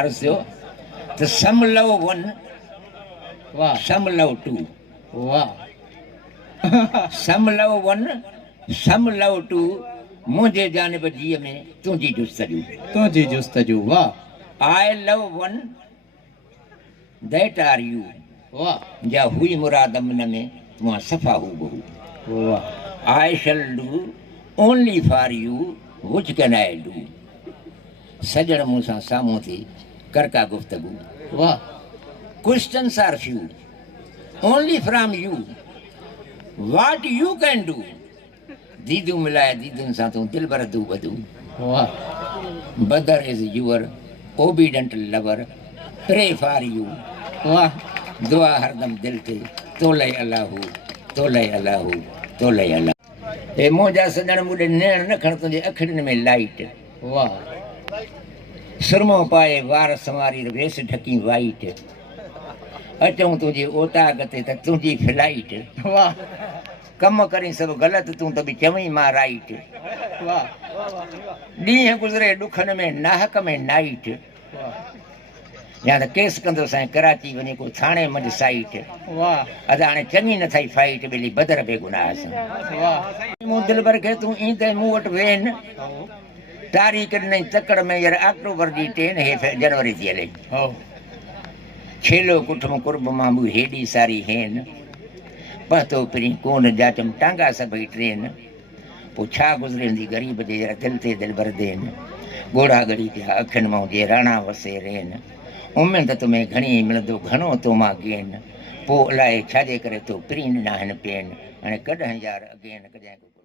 अर्ज़ थियो त सम लव वन वाह सम लव टू वाह सम लव वन सम लव टू मुंहिंजे जानिब जीअ में तुंहिंजी जुस्तजू तुझी जुस्तजू वाह आई लव वन दैट आर यू वाह जा हुई मुराद मन में तूं सफ़ा हू बहू वाह I shall do only for you which can I do सजण मूंसां साम्हूं थी करका गुफ्तगू वाह questions are few only from you what you can do दीदू मिलाए दीदुनि सां तूं दिल भर दू बदू वाह बदर is your obedient lover pray for you वाह दुआ हरदम दिल ते तोले अल्लाहू तोले अल्लाहू तोले अल्लाह ए मुंहिंजा सजण मुॾे नेण न खण तुंहिंजे अखियुनि में लाइट वाह सुरमो पाए वार संवारी वेस ढकी वाइट अचूं तुंहिंजी ओटाग ते त तुंहिंजी फ्लाइट वाह कम करी सभु ग़लति तूं त बि चवई मां राइट वाह ॾींहं गुज़रे ॾुखनि में नाहक में नाइट या त केस कंदो साईं कराची वञी को थाणे मंझि साइट वाह अॼु हाणे चङी न थई फाइट ॿिली बदर बेगुनाह सां वाह मूं दिलबर खे तूं ईंदे मूं वटि वेन तारीख़ ॾिनई तकड़ में हींअर अक्टूबर जी 10 हे जनवरी थी हले छेलो कुठम कुर्ब मां मूं हेॾी सारी हेन पतो पिरी कोन जाचम टांगा सभई ट्रेन पोइ छा गुज़रंदी ग़रीब जे जरा दिलि ते दिलि भर देन ॻोढ़ा ॻड़ी थिया अखियुनि मां जे राणा वसे रेन उमेद तुम्हें घणी मिलंदो घणो तो मां गेन पोइ अलाए छाजे करे तो पिरी ॾिना आहिनि पेन हाणे कॾहिं यार अगेन कॾहिं